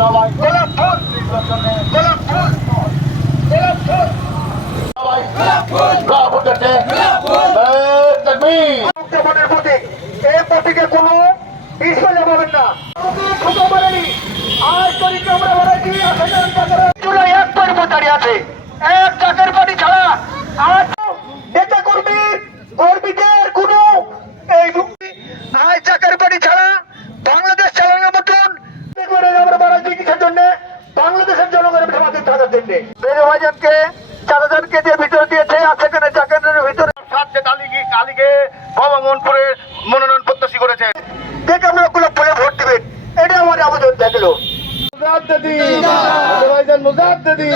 সবাই গোলাপপুর নির্বাচনে গোলাপপুর গোলাপপুর সবাই গোলাপপুর করতে মুক্তিপণের প্রতীক এই প্রতীকে কোনো বিষয় যাবেন না ঠোকা মারেনি আজ তারিখে আমরা বলেছি জুলাই 1 তারিখ দাঁড়িয়ে আছে এক চাকের পানি ছাড়া আজ নেতা কর্মীদের কোনো এই আজ চাকের পানি ছাড়া বাংলাদেশ চালানোর মতন আমরা বাড়াচ্ছি কিসের জন্য বাংলাদেশের জনগণের সমাজের থাকার জন্য বেরোভাইজানকে 4,000 কেজি ভিতরে দিয়েছে আর সেখানে চাকের ভিতরে সাতটা কালীকে ভবনপুরে মনোনয়ন প্রত্যাশী করেছে দেখে আমরা গোলাপপুরে ভোট দিবেন এটা আমার আবেদন থাকলো মুজাদ্দিদি